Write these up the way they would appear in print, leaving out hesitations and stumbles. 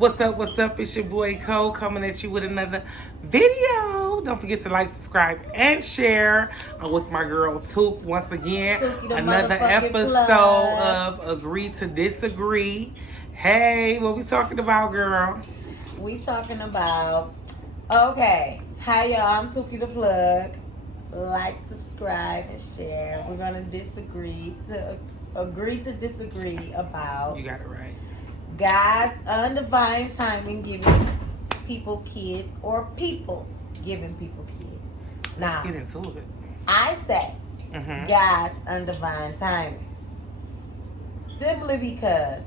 What's up? What's up? It's your boy Cole coming at you with another video. Don't forget to like, subscribe, and share with my girl Took. Once again, another episode of Agree to Disagree. Hey, what we talking about, girl? We talking about, okay, hi y'all, I'm Tookie the Plug. Like, subscribe, and share. We're going to agree to disagree about. You got it right. God's undivine timing giving people kids or people giving people kids. Now, Let's get into it. I say God's undivine timing. Simply because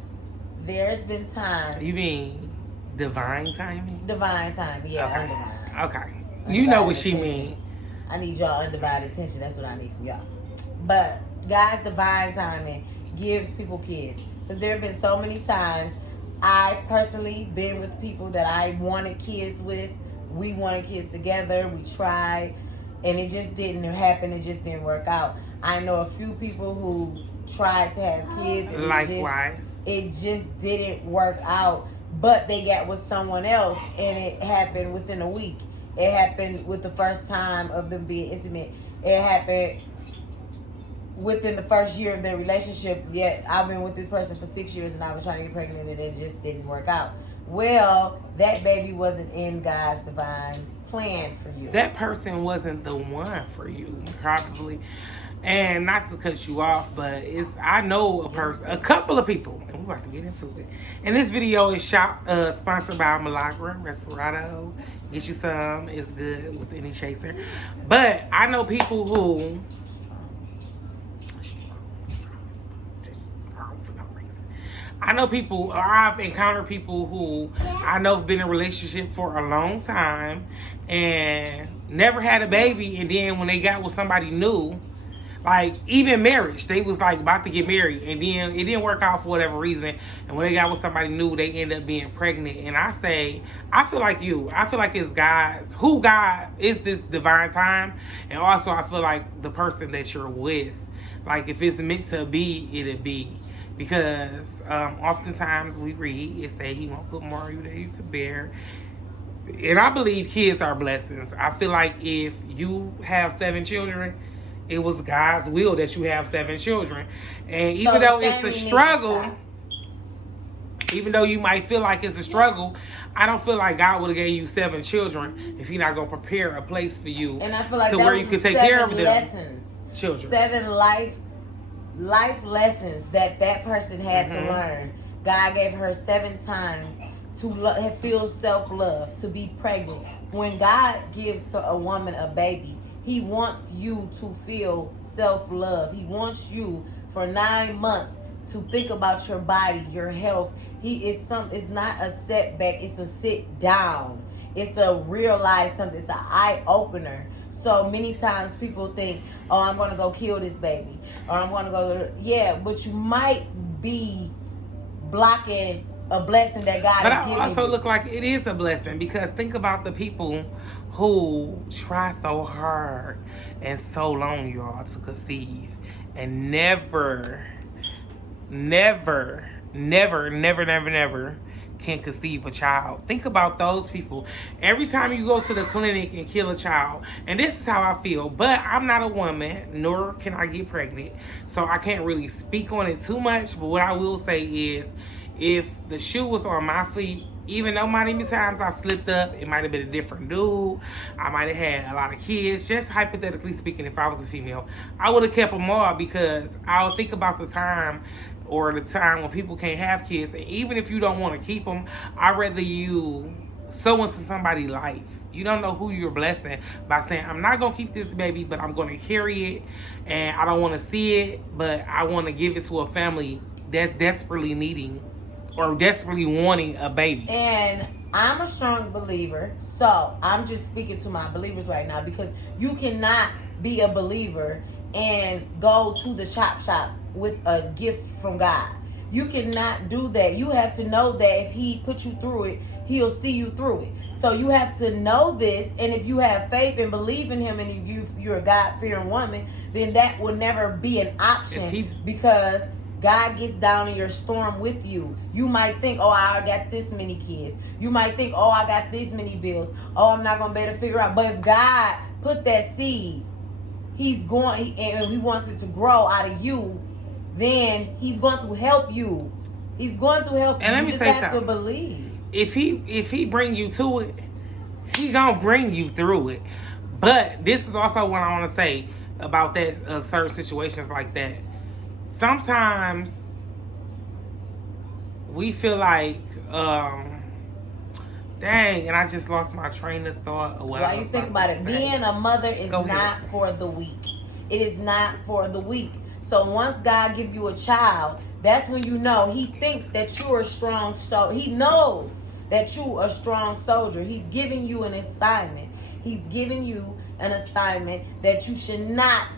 there's been times. You mean divine timing? Divine timing, yeah, Okay. undivine. Okay. You know what she mean. I need y'all undivided attention. That's what I need from y'all. But God's divine timing gives people kids. Because there have been so many times I've personally been with people that I wanted kids with. We wanted kids together. We tried. And it just didn't happen. It just didn't work out. I know a few people who tried to have kids. And Likewise. It just didn't work out. But they got with someone else. And it happened within a week. It happened with the first time of them being intimate. It happened within the first year of their relationship. Yet I've been with this person for 6 years and I was trying to get pregnant and it just didn't work out. Well, that baby wasn't in God's divine plan for you. That person wasn't the one for you, probably. And not to cut you off, but I know a couple of people, and we're about to get into it. And this video is sponsored by Milagro Respirado. Get you some, it's good with any chaser. But I know people who I've encountered people who I know have been in a relationship for a long time and never had a baby, and then when they got with somebody new, like even marriage, they was like about to get married and then it didn't work out for whatever reason, and when they got with somebody new, they end up being pregnant. And I feel like it's God is this divine time, and also I feel like the person that you're with, like if it's meant to be, it'll be. Because oftentimes we read, it say he won't put more on you than you can bear. And I believe kids are blessings. I feel like if you have 7 children, it was God's will that you have 7 children. And even though it's a struggle, even though you might feel like it's a struggle, I don't feel like God would have gave you 7 children if He's not gonna prepare a place for you, and I feel like to that where was you can take care of them lessons. Children. 7 life lessons that person had to learn. God gave her 7 times to feel self-love, to be pregnant. When God gives a woman a baby, He wants you to feel self-love. He wants you for 9 months to think about your body, your health. It's not a setback, it's a sit down. It's a realize something, it's an eye opener. So many times people think, oh, I'm going to go kill this baby. Or I'm going to go, yeah, but you might be blocking a blessing that God is giving you. But I also look like it is a blessing, because think about the people who try so hard and so long, y'all, to conceive and never can conceive a child. Think about those people. Every time you go to the clinic and kill a child, and this is how I feel, but I'm not a woman, nor can I get pregnant, so I can't really speak on it too much. But what I will say is, if the shoe was on my feet, even though many times I slipped up, it might have been a different dude, I might have had a lot of kids, just hypothetically speaking, if I was a female, I would have kept them all, because I would think about the time when people can't have kids. And even if you don't want to keep them, I'd rather you sow into somebody's life. You don't know who you're blessing by saying, I'm not going to keep this baby, but I'm going to carry it, and I don't want to see it, but I want to give it to a family that's desperately needing or desperately wanting a baby. And I'm a strong believer, so I'm just speaking to my believers right now, because you cannot be a believer and go to the chop shop with a gift from God. You cannot do that. You have to know that if He put you through it, He'll see you through it. So you have to know this, and if you have faith and believe in Him, and if you're a God-fearing woman, then that will never be an option, because God gets down in your storm with you. You might think, oh, I got this many kids. You might think, oh, I got this many bills. Oh, I'm not going to be able to figure out. But if God put that seed, and he wants it to grow out of you, then he's going to help you. He's going to help you. And let me say have something. to believe. If he bring you to it, he gonna bring you through it. But this is also what I want to say about that certain situations like that. Sometimes we feel like, dang, and I just lost my train of thought. Or what Well, you think about it. Being a mother is not for the weak. It is not for the weak. So once God give you a child, that's when you know he thinks that you're a strong soldier. He knows that you're a strong soldier. He's giving you an assignment. He's giving you an assignment that you should not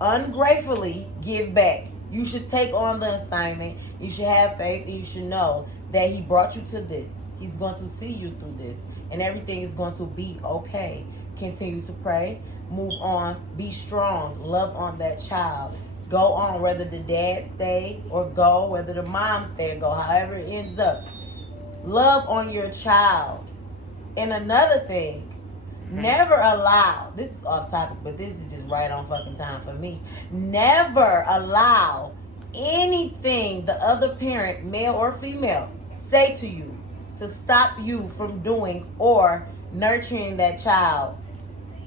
ungratefully give back. You should take on the assignment. You should have faith, and you should know that he brought you to this. He's going to see you through this, and everything is going to be okay. Continue to pray, move on, be strong, love on that child. Go on, whether the dad stay or go, whether the mom stay or go, however it ends up. Love on your child. And another thing, never allow, this is off topic, but this is just right on fucking time for me. Never allow anything the other parent, male or female, say to you to stop you from doing or nurturing that child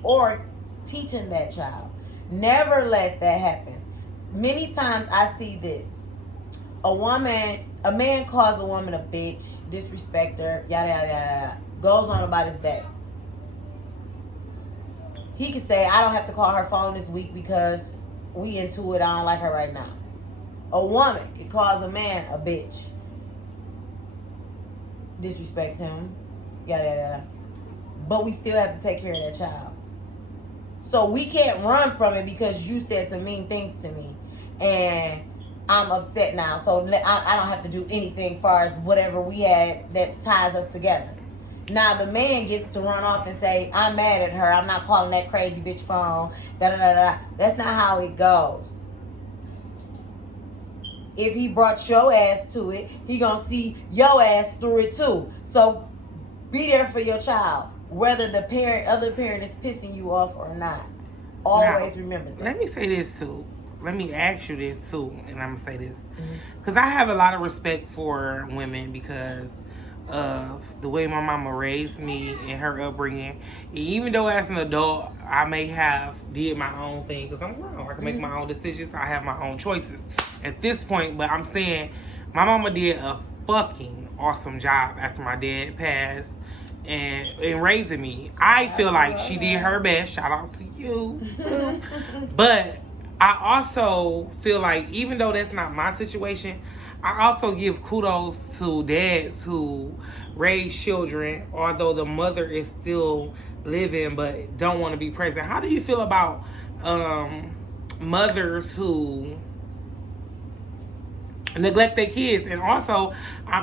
or teaching that child. Never let that happen. Many times I see this. A man calls a woman a bitch, disrespect her, yada, yada, yada, goes on about his day. He could say, I don't have to call her phone this week because we into it, I don't like her right now. A woman could call a man a bitch, disrespects him, yada, yada, yada. But we still have to take care of that child. So we can't run from it because you said some mean things to me. And I'm upset now. So I don't have to do anything as far as whatever we had that ties us together. Now the man gets to run off and say, I'm mad at her. I'm not calling that crazy bitch phone. Da da da da. That's not how it goes. If he brought your ass to it, he gonna see your ass through it too. So be there for your child, whether the other parent is pissing you off or not. Always remember that. Let me say this too. Let me ask you this too, and I'm gonna say this because I have a lot of respect for women because of the way my mama raised me and her upbringing. And even though as an adult I may have did my own thing because I'm grown, I can make my own decisions. I have my own choices at this point. But I'm saying my mama did a fucking awesome job after my dad passed. And in raising me, I feel like she did her best. Shout out to you. But I also feel like even though that's not my situation, I also give kudos to dads who raise children, although the mother is still living but don't want to be present. How do you feel about mothers who neglect their kids? And also,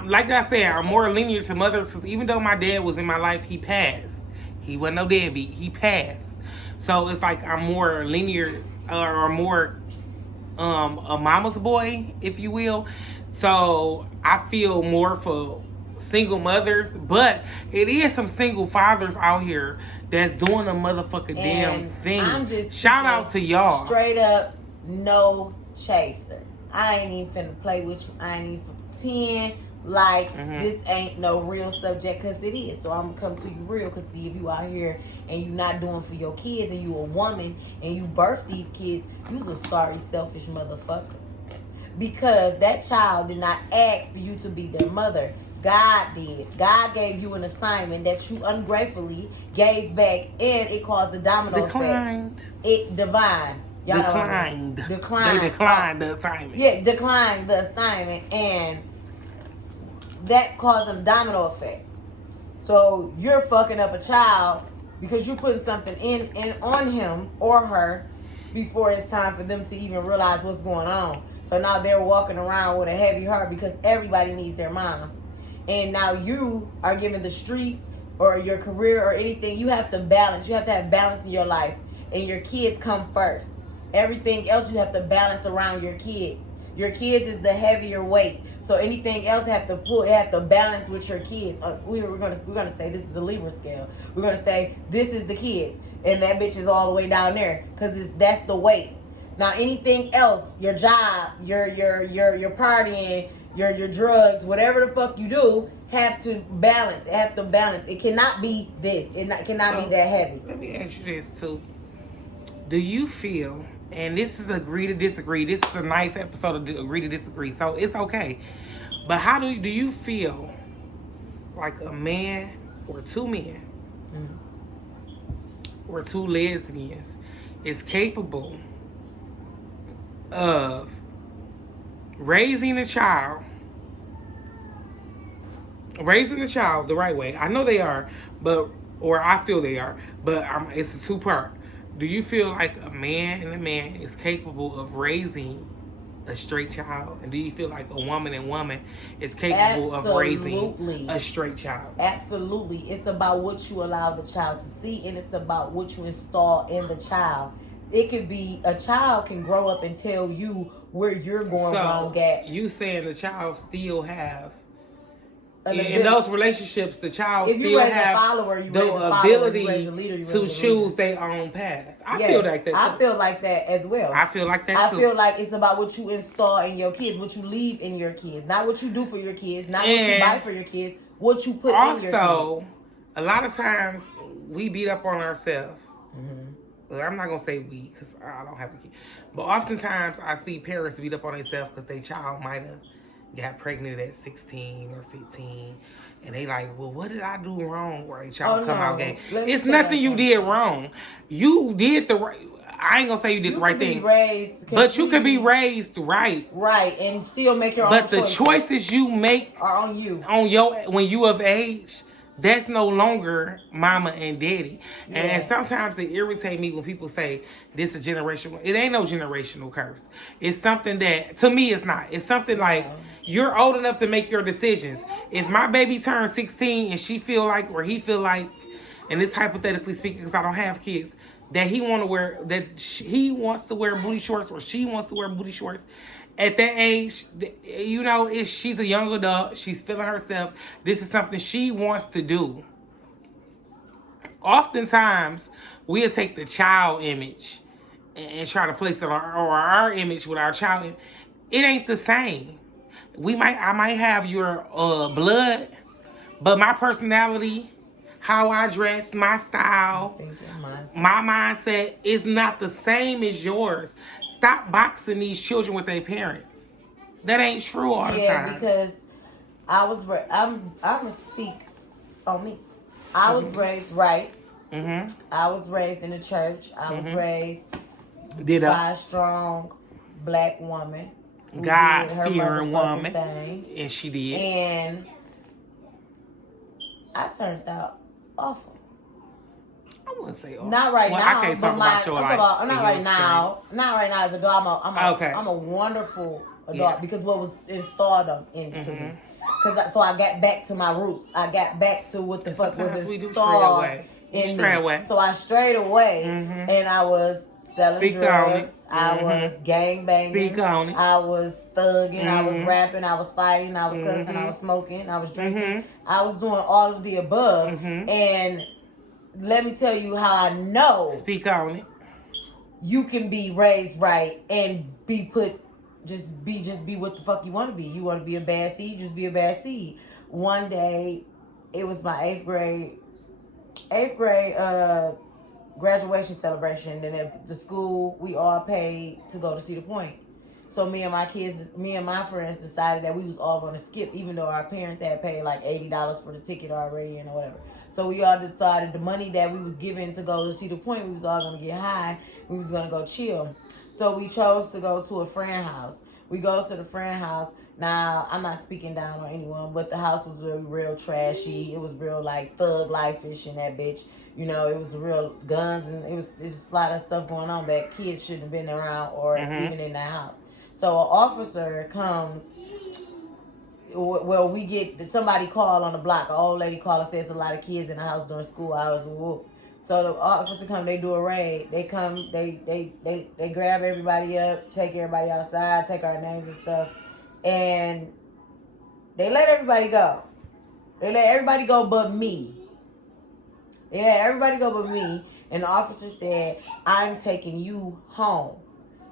like I said, I'm more lenient to mothers because even though my dad was in my life, he passed. He wasn't no deadbeat. He passed. So it's like I'm more linear or more a mama's boy, if you will. So I feel more for single mothers, but it is some single fathers out here that's doing a motherfucking damn thing. I'm just shout out to y'all. Straight up, no chaser. I ain't even finna play with you. I ain't even finna pretend like this ain't no real subject, because it is. So I'm gonna come to you real, because see, if you out here and you not doing for your kids and you a woman and you birth these kids, you's a sorry, selfish motherfucker. Because that child did not ask for you to be their mother. God did. God gave you an assignment that you ungratefully gave back, and it caused the domino effect. It declined. Y'all declined. Declined. They declined the assignment. Yeah, declined the assignment, and that caused a domino effect. So you're fucking up a child because you're putting something in on him or her before it's time for them to even realize what's going on. So now they're walking around with a heavy heart because everybody needs their mom. And now you are giving the streets or your career or anything. You have to balance. You have to have balance in your life. And your kids come first. Everything else you have to balance around your kids. Your kids is the heavier weight. So anything else have to balance with your kids. We're gonna say this is a Libra scale. We're gonna say this is the kids, and that bitch is all the way down there because that's the weight. Now anything else, your job, your partying, your drugs, whatever the fuck you do, have to balance. It cannot be this. Cannot be that heavy. Let me ask you this too. Do you feel, and this is agree to disagree, this is a nice episode of agree to disagree, so it's okay. But how do you feel like a man or two men or two lesbians is capable of raising a child the right way? I know they are, or I feel they are, but it's a two-part. Do you feel like a man and a man is capable of raising a straight child? And do you feel like a woman and woman is capable of raising a straight child? Absolutely. It's about what you allow the child to see, and it's about what you install in the child. It could be a child can grow up and tell you where you're going wrong at. You saying the child still have in those relationships, the child still have the ability to choose their own path. I feel like that too. I feel like that as well. I feel like that too. I feel like it's about what you install in your kids, what you leave in your kids, not what you do for your kids, not what you buy for your kids, what you put in your kids. Also, a lot of times we beat up on ourselves. I'm not gonna say we, because I don't have a kid, but oftentimes I see parents beat up on themselves because their child might have got pregnant at 16 or 15, and they like, well, what did I do wrong where they child come out gay? It's nothing you did wrong. You did the right. I ain't gonna say you did the right thing, but you could be raised right, and still make your own. But the choices you make are on you. When you of age. That's no longer mama and daddy. Yeah. And sometimes it irritates me when people say this is generational. It ain't no generational curse. It's something that, to me, it's not. It's something like you're old enough to make your decisions. If my baby turns 16 and she feel like, or he feel like, and this hypothetically speaking because I don't have kids, that he wants to wear booty shorts or she wants to wear booty shorts, at that age, she's a young adult. She's feeling herself. This is something she wants to do. Oftentimes, we'll take the child image and try to place it on our image with our child. It ain't the same. I might have your blood, but my personality, how I dress, my style, my mindset is not the same as yours. Stop boxing these children with their parents. That ain't true all the time. Yeah, because I'm gonna speak on me. I was raised right. I was raised in the church. I was raised by a strong black woman. God-fearing woman. And she did. And I turned out awful. I wouldn't say awful. Not right now. I can't talk about your life. Not right now. Not right now as a adult. I'm a wonderful adult because what was installed into me. So I got back to my roots. I got back to what the fuck was installed in me. So I strayed away and I was selling drugs. I was gang banging. I was thugging. I was rapping. I was fighting. I was cussing. I was smoking. I was drinking. I was doing all of the above. And let me tell you how I know. Speak on it. You can be raised right and be just be what the fuck you want to be. You want to be a bad seed, just be a bad seed. One day, it was my eighth grade graduation celebration, and at the school we all paid to go to Cedar Point. So me and my friends decided that we was all going to skip, even though our parents had paid like $80 for the ticket already and whatever. So we all decided the money that we was given to go to Cedar Point, we was all going to get high. We was going to go chill. So we chose to go to a friend house. We go to the friend house. Now, I'm not speaking down on anyone, but the house was real trashy. It was real like thug life-ish in that bitch. You know, it was real guns and it's just a lot of stuff going on that kids shouldn't have been around or even in that house. So an officer comes, well, we get somebody call on the block. An old lady call and says a lot of kids in the house during school hours. So the officers come, they do a raid. They come, they grab everybody up, take everybody outside, take our names and stuff, and they let everybody go. They let everybody go but me. They let everybody go but me. And the officer said, I'm taking you home.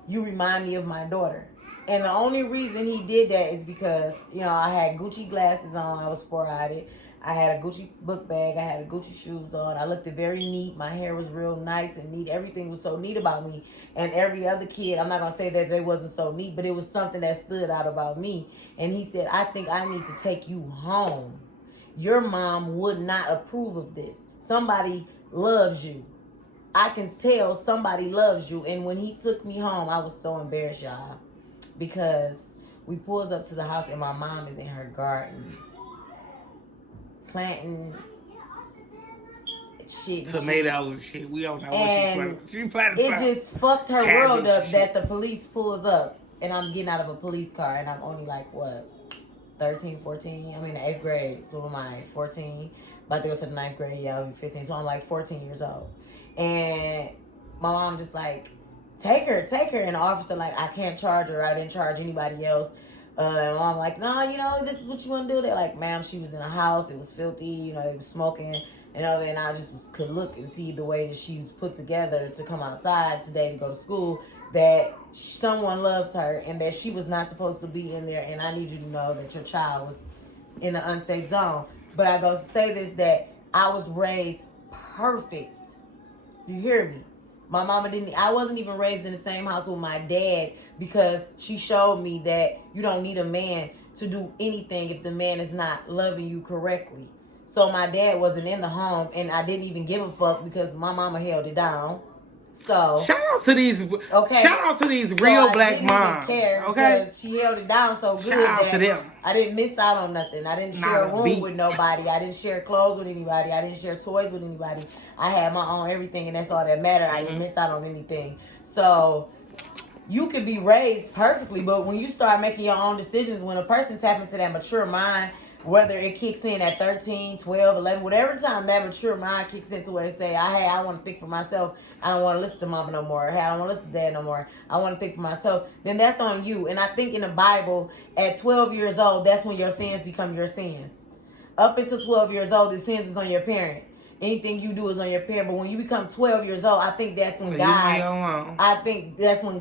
You remind me of my daughter. And the only reason he did that is because, you know, I had Gucci glasses on. I was 4-eyed. I had a Gucci book bag. I had a Gucci shoes on. I looked very neat. My hair was real nice and neat. Everything was so neat about me. And every other kid, I'm not going to say that they wasn't so neat, but it was something that stood out about me. And he said, I think I need to take you home. Your mom would not approve of this. Somebody loves you. I can tell somebody loves you. And when he took me home, I was so embarrassed, y'all. Because we pulls up to the house and my mom is in her garden. Planting shit. Tomatoes and shit. We don't know what she planted. It just fucked her world up shit. that the police pulls up. And I'm getting out of a police car. And I'm only like, what? 13, 14? I'm in the 8th grade. So am I 14? About to go to the 9th grade. Yeah, I'll be 15. So I'm like 14 years old. And my mom just like, take her. And the officer like, I can't charge her. I didn't charge anybody else. And mom like, no, you know, this is what you want to do. They're like, ma'am, she was in a house. It was filthy. You know, they was smoking. And all that. And I just could look and see the way that she's put together to come outside today to go to school, that someone loves her and that she was not supposed to be in there. And I need you to know that your child was in an unsafe zone. But I go to say this, that I was raised perfect. You hear me? My mama I wasn't even raised in the same house with my dad, because she showed me that you don't need a man to do anything if the man is not loving you correctly. So my dad wasn't in the home, and I didn't even give a fuck because my mama held it down. So shout out to these real black moms. Care, okay, because she held it down so good. Shout out to them. I didn't miss out on nothing. I didn't share a room with nobody. I didn't share clothes with anybody. I didn't share toys with anybody. I had my own everything, and that's all that mattered. I didn't miss out on anything. So you could be raised perfectly, but when you start making your own decisions, when a person taps into that mature mind, whether it kicks in at 13, 12, 11, whatever time that mature mind kicks into where they say, I want to think for myself. I don't want to listen to mama no more. Hey, I don't want to listen to dad no more. I want to think for myself. Then that's on you. And I think in the Bible, at 12 years old, that's when your sins become your sins. Up until 12 years old, the sins is on your parent. Anything you do is on your parent. But when you become 12 years old, I think that's when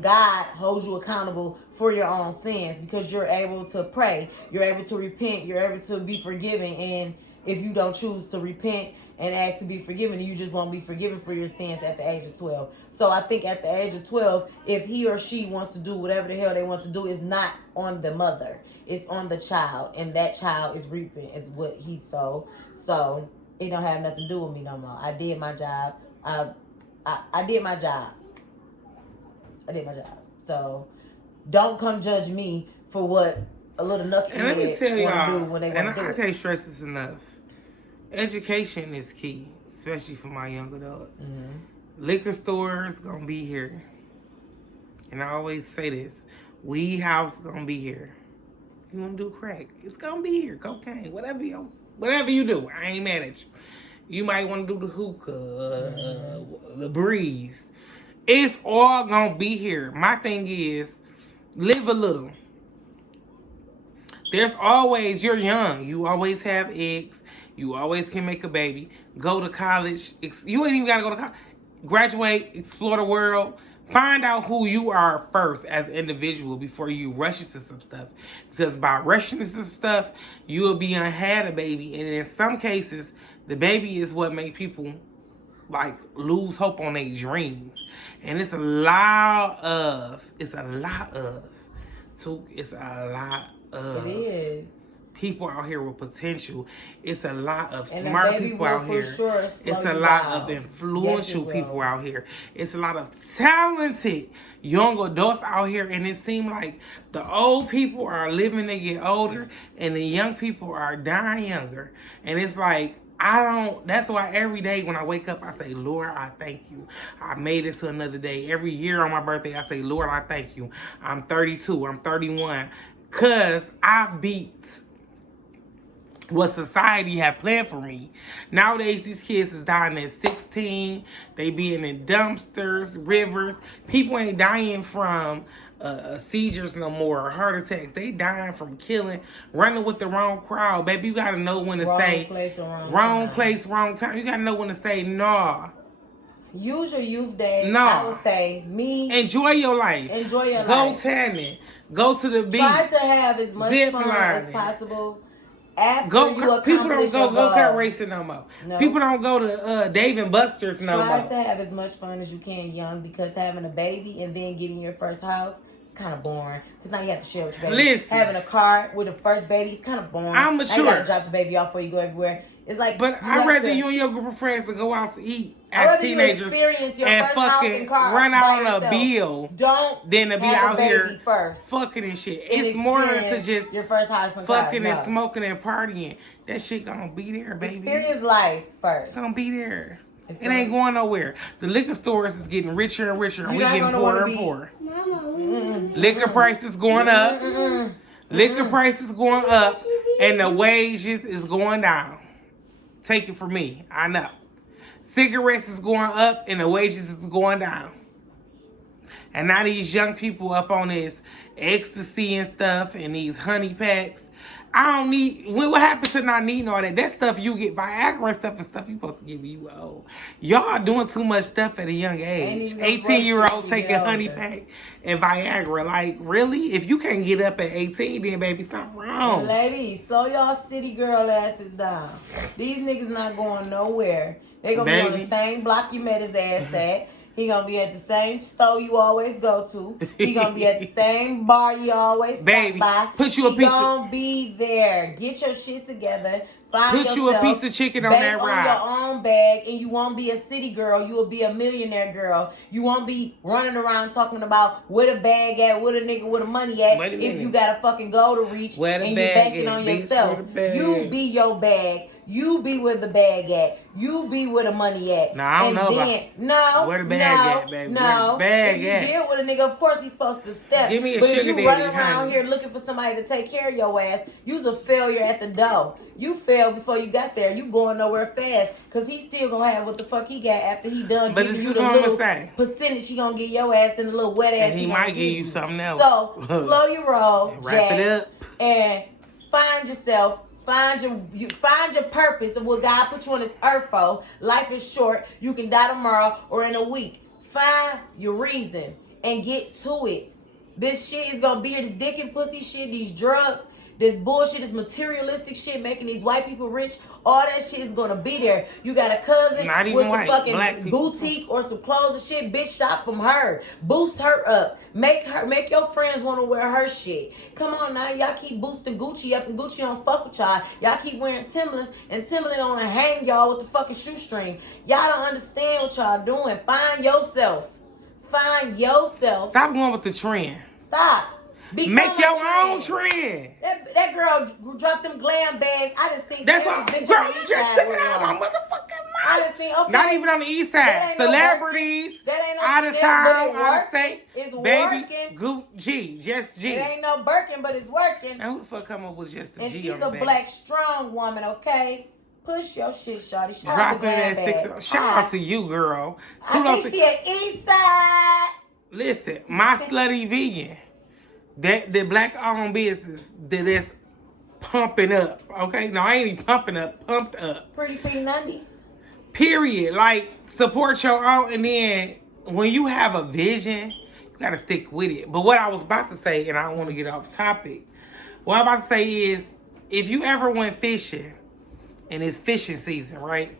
God holds you accountable for your own sins, because you're able to pray, you're able to repent, you're able to be forgiven. And if you don't choose to repent and ask to be forgiven, you just won't be forgiven for your sins at the age of 12. So I think at the age of 12, if he or she wants to do whatever the hell they want to do, it's not on the mother, it's on the child, and that child is reaping is what he sowed. So it don't have nothing to do with me no more. I did my job. I did my job. So don't come judge me for what a little knucklehead and let me tell y'all, do when they and want to do I can't stress this enough. Education is key, especially for my young adults. Mm-hmm. Liquor stores gonna be here, and I always say this: weed house gonna be here. You wanna do crack? It's gonna be here. Cocaine, whatever you do, I ain't mad at you. You might want to do the hookah, the breeze. It's all gonna be here. My thing is, live a little. There's always, you're young. You always have eggs. You always can make a baby. Go to college. You ain't even got to go to college. Graduate, explore the world. Find out who you are first as an individual before you rush into some stuff. Because by rushing into some stuff, you will be had a baby. And in some cases, the baby is what make people like lose hope on their dreams. And it's a lot of It is. People out here with potential. It's a lot of smart people out here. Sure it's a lot of influential people out here. It's a lot of talented young adults out here. And it seems like the old people are living to get older and the young people are dying younger. And it's like, that's why every day when I wake up, I say, Lord, I thank you. I made it to another day. Every year on my birthday, I say, Lord, I thank you. I'm 32. I'm 31. Because I've beat what society had planned for me. Nowadays, these kids is dying at 16. They being in dumpsters, rivers. People ain't dying from seizures no more or heart attacks. They dying from killing, running with the wrong crowd. Baby, you gotta know when to say wrong place, wrong time. You gotta know when to say nah. Use your youth days. No. I would say enjoy your life. Enjoy your go life. Go tanning. Go to the beach. Try to have as much fun as possible. People don't go kart racing no more. No. People don't go to Dave and Buster's no more. Try to have as much fun as you can young, because having a baby and then getting your first house, it's kind of boring. Because now you have to share with your baby. Listen. Having a car with the first baby, it's kind of boring. I'm mature. Now you got to drop the baby off before you go everywhere. It's like, but I'd rather you and your group of friends to go out to eat as teenagers and fucking run out on a bill than to be out here fucking and shit. It's more to just your first house and fucking and smoking and partying. That shit gonna be there, baby. Experience life first. It's gonna be there. It ain't going nowhere. The liquor stores is getting richer and richer, and we getting poorer and poorer. Liquor prices going up. Liquor prices going up, and the wages is going down. Take it from me. I know. Cigarettes is going up and the wages is going down. And now these young people up on this ecstasy and stuff and these honey packs. I don't need... What happens to not needing all that? That stuff you get, Viagra and stuff you supposed to give you old. Y'all doing too much stuff at a young age. 18-year-olds taking honey pack and Viagra. Like, really? If you can't get up at 18, then baby, something wrong. Ladies, slow y'all city girl asses down. These niggas not going nowhere. They gonna be on the same block you met his ass at. He gonna be at the same store you always go to. He gonna be at the same bar you always stop by. Put you a piece. He gonna be there. Get your shit together. Put you a piece of chicken on that ride. On your own bag, and you won't be a city girl. You will be a millionaire girl. You won't be running around talking about where the bag at, where the nigga, where the money at. If you got a fucking goal to reach and you banking on yourself, you be your bag. You be where the bag at. You be where the money at. No, I don't know. Where the bag at, baby? No. Where the bag at? If you deal with a nigga, of course he's supposed to step. Give me a sugar daddy, But if you running around here looking for somebody to take care of your ass, you's a failure at the door. You failed before you got there. You going nowhere fast. Because he still going to have what the fuck he got after he done giving you the little percentage he going to get your ass in the little wet ass. And he might give you something else. So, slow your roll, wrap it up. And find yourself. Find your purpose of what God put you on this earth for. Life is short. You can die tomorrow or in a week. Find your reason and get to it. This shit is gonna be here. This dick and pussy shit, these drugs, this bullshit, this materialistic shit, making these white people rich. All that shit is gonna be there. You got a cousin with some fucking boutique or some clothes and shit. Bitch, shop from her. Boost her up. Make your friends want to wear her shit. Come on now, y'all keep boosting Gucci up and Gucci don't fuck with y'all. Y'all keep wearing Timberlands and Timberland don't hang y'all with the fucking shoestring. Y'all don't understand what y'all doing. Find yourself. Find yourself. Stop going with the trend. Stop. Make your own trend. That girl dropped them glam bags. I just seen. That's what, girl, you just took it out of my motherfucking mouth. I just seen. Okay. Not even on the east side. Celebrities, out of town, out of state. It's baby, working. Just G. It ain't no Birkin, but it's working. Now who the fuck come up with just a and G she's on the a back? black strong woman, okay? Push your shit, shawty. Drop it at 6. Shout out to you, girl. I think she at East Side. Listen, my slutty vegan. The black owned business that's pumping up. Okay? No, I ain't even pumping up, pumped up. Pretty P90s. Period. Like, support your own, and then when you have a vision, you gotta stick with it. But what I was about to say, and I don't want to get off topic, what I'm about to say is, if you ever went fishing, and it's fishing season, right?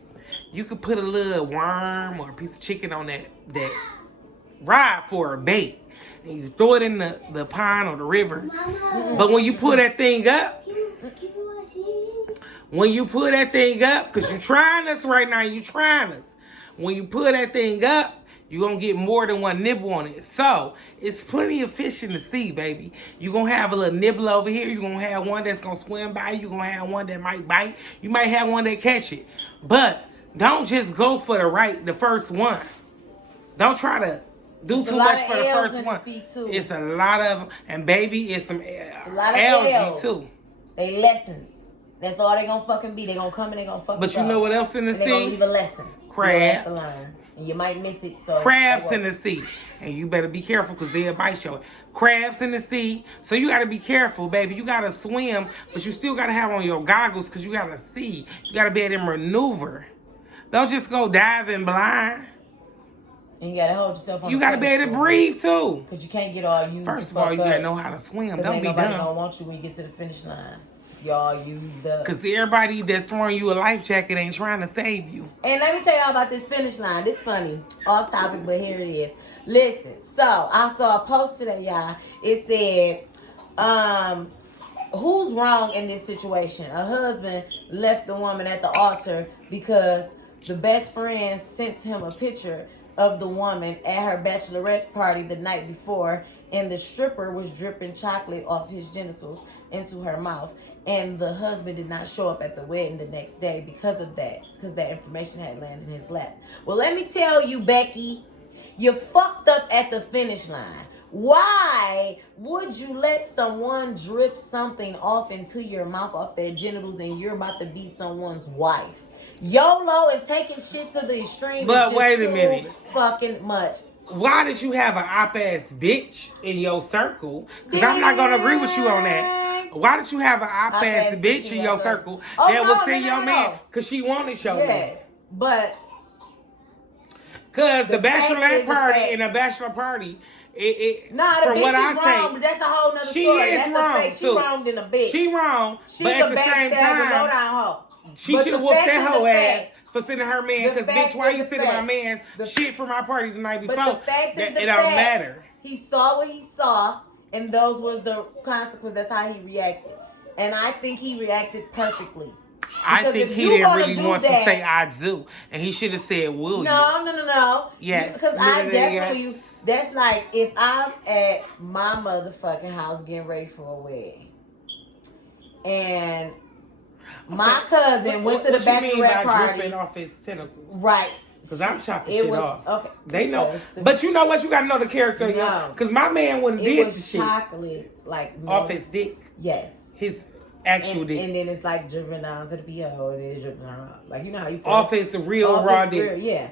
You could put a little worm or a piece of chicken on that rod for a bait. And you throw it in the pond or the river. But when you pull that thing up, because you trying us right now, you trying us. When you pull that thing up, you're going to get more than one nibble on it. So, it's plenty of fish in the sea, baby. You're going to have a little nibble over here. You're going to have one that's going to swim by. You're going to have one that might bite. You might have one that catch it. But don't just go for the first one. Don't try to do too much for the first one. It's a lot of them. And baby, it's a lot of algae too. They lessons. That's all they gonna fucking be. They gonna come and they gonna fucking But you go. know what else in the And they gonna sea? leave a lesson. Crabs. You have to learn. And you might miss it. So Crabs in the sea. And you better be careful because they'll bite you. Crabs in the sea. So you got to be careful, baby. You got to swim, but you still got to have on your goggles because you got to see. You got to be able to maneuver. Don't just go diving blind. And you gotta hold yourself on. You got to be able to breathe too. Because you can't get all used. First of all, you got to know how to swim. Don't ain't be nobody dumb. gonna want you when you get to the finish line. Y'all used up. Because everybody that's throwing you a life jacket ain't trying to save you. And let me tell y'all about this finish line. This funny. Off topic, but here it is. Listen, so I saw a post today, y'all. It said, who's wrong in this situation? A husband left the woman at the altar because the best friend sent him a picture of the woman at her bachelorette party the night before, and the stripper was dripping chocolate off his genitals into her mouth, and the husband did not show up at the wedding the next day because of that, because that information had landed in his lap. Well, let me tell you, Becky, you fucked up at the finish line. Why would you let someone drip something off into your mouth, off their genitals, and you're about to be someone's wife? YOLO and taking shit to the extreme. But is just wait a too minute. fucking much. Why did you have an op-ass bitch in your circle? Because I'm not going to agree with you on that. Why did you have an op-ass bitch in your circle that was in your man? Because she wanted your man. But because the facts bachelorette is the party facts. and a bachelor party, the from what I say, but that's a whole nother she story. is That's wrong, a fact. She too. wronged in a bitch. She wrong, She's but a at the same low time, down hoe. she But should have the whooped facts that is hoe the ass facts. for sending her man. The Because facts bitch, why is you the sending my facts. man The- shit from my party the night before? But the facts is the it don't facts. matter. He saw what he saw, and those was the consequences. That's how he reacted, and I think he reacted perfectly. I Because think if he you didn't gonna really do want that- to say I do, and he should have said will you. No. Yes. Because I Literally, definitely. yes. That's like if I'm at my motherfucking house getting ready for a wedding, and my cousin went to the bachelorette party. Dripping off his tentacles? Right. Because I'm chopping It shit was off. okay. They know. So it's But you know what? You got to know the character. No. Because my man wouldn't it did was the shit chocolates like off his dick. Yes. His actual dick. And then it's like dripping down to the PO, and then it's dripping down. Like, you know how you feel. Off his real Off raw his dick. real- yeah.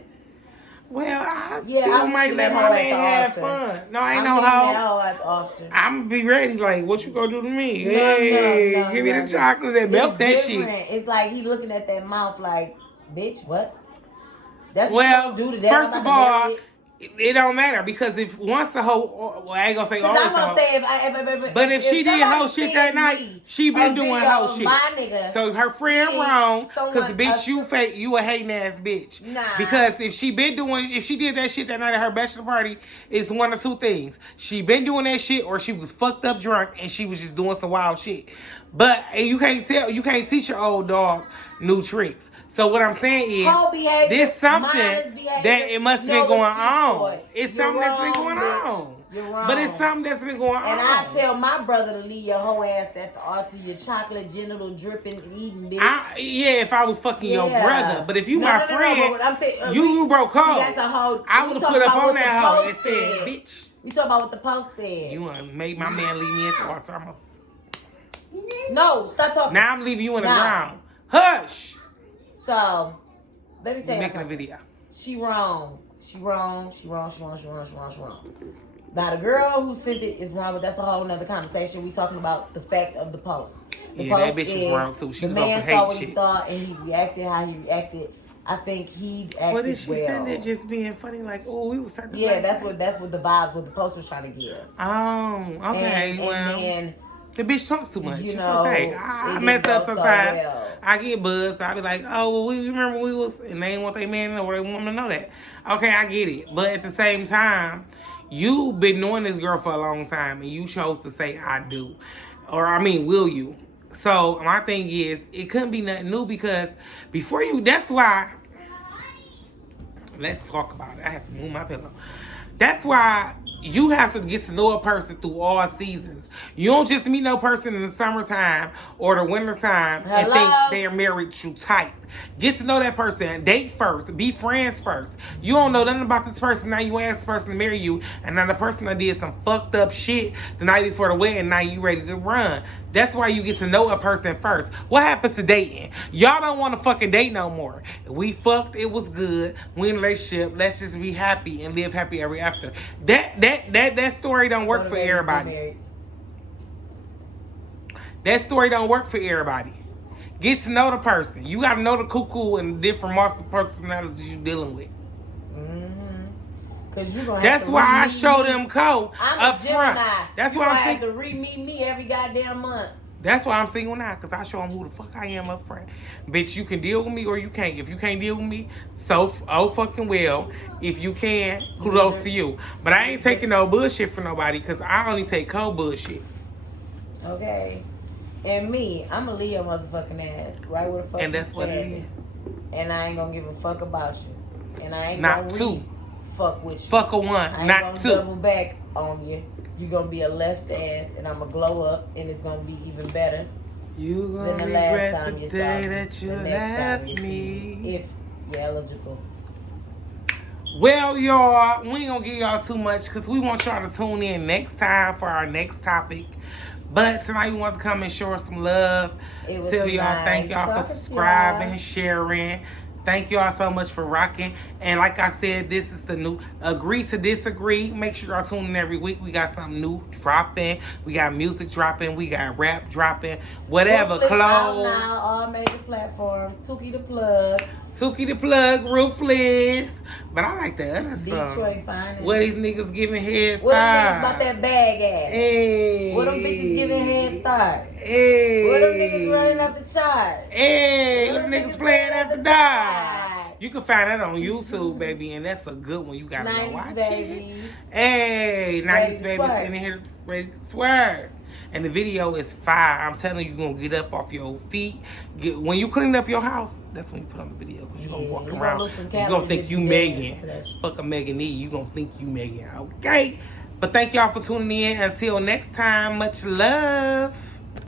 Well, I Yeah, still I'm might leaving let that my hoe man at the have altar. fun. No, ain't I'm no getting hoe. that hoe at the altar. I'm be ready. Like, what you gonna do to me? No, Hey, no, give me no, the chocolate and melt that It's shit. different. It's like he looking at that mouth like, bitch, what? That's what Well, you gonna do to that. first of all, it don't matter because if once the hoe, well, I ain't gonna say because always I'm gonna hoe. say But if she did hoe somebody shit that send night, me she been a doing video hoe of shit. my nigga, So her friend seeing wrong, because someone- bitch, you fake, you a hating ass bitch. Nah. Because if she did that shit that night at her bachelor party, it's one of two things. She been doing that shit, or she was fucked up drunk and she was just doing some wild shit. But you can't teach your old dog new tricks. So what I'm saying is, Whole behavior, there's something mindless behavior, that it must have no been going excuse for on. it. It's You're something that's been wrong, going bitch. on. You're wrong. But it's something that's been going on. And I tell my brother to leave your whole ass at the altar, your chocolate genital dripping, eating, bitch. If I was fucking your Yeah. brother. But if you No, my no, friend, but I'm saying, you broke see, code. that's a whole. I we would have talking put up about on what that the hoe and post said, bitch, We talking about what the post said. you made my man leave me at the altar. No, stop talking. Now I'm leaving you in the Nah. ground. Hush. So, let me tell You're you making a something. video. She wrong. Now, the girl who sent it is wrong, but that's a whole nother conversation. We talking about the facts of the post. The Yeah, that post bitch was is wrong, too. She the was on man some saw hate what he shit. saw, and he reacted how he reacted. I think he acted What did she well. send it just being funny? Like, oh, we was starting to Yeah, that's what the vibes what the post was trying to give. Oh, okay. And well, then the bitch talks too much. you It's know, okay. it I didn't mess go up so sometimes. well. I get buzzed. I be like, oh, well, we remember we was, and they ain't want their man to know, or they want them to know that. Okay, I get it. But at the same time, you've been knowing this girl for a long time, and you chose to say I do. Or, I mean, will you? So, my thing is, it couldn't be nothing new because before you, that's why, let's talk about it. I have to move my pillow. That's why you have to get to know a person through all seasons. You don't just meet no person in the summertime or the wintertime and think they're married to type. Get to know that person. Date first. Be friends first. You don't know nothing about this person. Now you ask this person to marry you, and now the person that did some fucked up shit the night before the wedding, now you ready to run. That's why you get to know a person first. What happens to dating? Y'all don't want to fucking date no more. We fucked, it was good. We in a relationship. Let's just be happy and live happy ever after. That story don't work for everybody. That story don't work for everybody. Get to know the person. You got to know the cuckoo and the different multiple personalities you're dealing with. Cause you gonna That's why I show them up front. That's why I'm have to re-meet me every goddamn month. That's why I'm single now, because I show them who the fuck I am up front. Bitch, you can deal with me or you can't. If you can't deal with me, fucking well. If you can, kudos to you. But I ain't taking no bullshit from nobody, because I only take cold bullshit. Okay. And me, I'm going to leave your motherfucking ass right where the fuck and that's what it is. And I ain't going to give a fuck about you. And I ain't not gonna fuck with you. Fuck a one, I ain't not gonna two. Double back on you. You're gonna be a left ass, and I'm gonna glow up, and it's gonna be even better you than the last time you saw me. That you the next left time you see me, if you're eligible. Well, y'all, we ain't gonna give y'all too much because we want y'all to tune in next time for our next topic. But tonight we want to come and show us some love. Tell y'all thank y'all for subscribing, sharing. Thank y'all so much for rocking. And like I said, this is the new Agree to Disagree. Make sure y'all tune in every week. We got something new dropping. We got music dropping. We got rap dropping. Whatever. Clothes. Out now, all major platforms. Tuki the Plug. Tuki the Plug, Ruthless. But I like the other song. Detroit Finest. What these niggas giving head start. What them niggas about that bag ass? Hey. What them bitches giving head start? Hey. What them niggas running up the chart? Hey. What them niggas playing after dark? You can find that on YouTube, baby, and that's a good one. You gotta go watch it. Hey, 90s babies in here ready to twerk. And the video is fire. I'm telling you, you're going to get up off your feet. When you clean up your house, that's when you put on the video. Because you're going to walk around. You're going to think you Megan. Fuck a Megan E. You're going to think you Megan. Okay? But thank y'all for tuning in. Until next time, much love.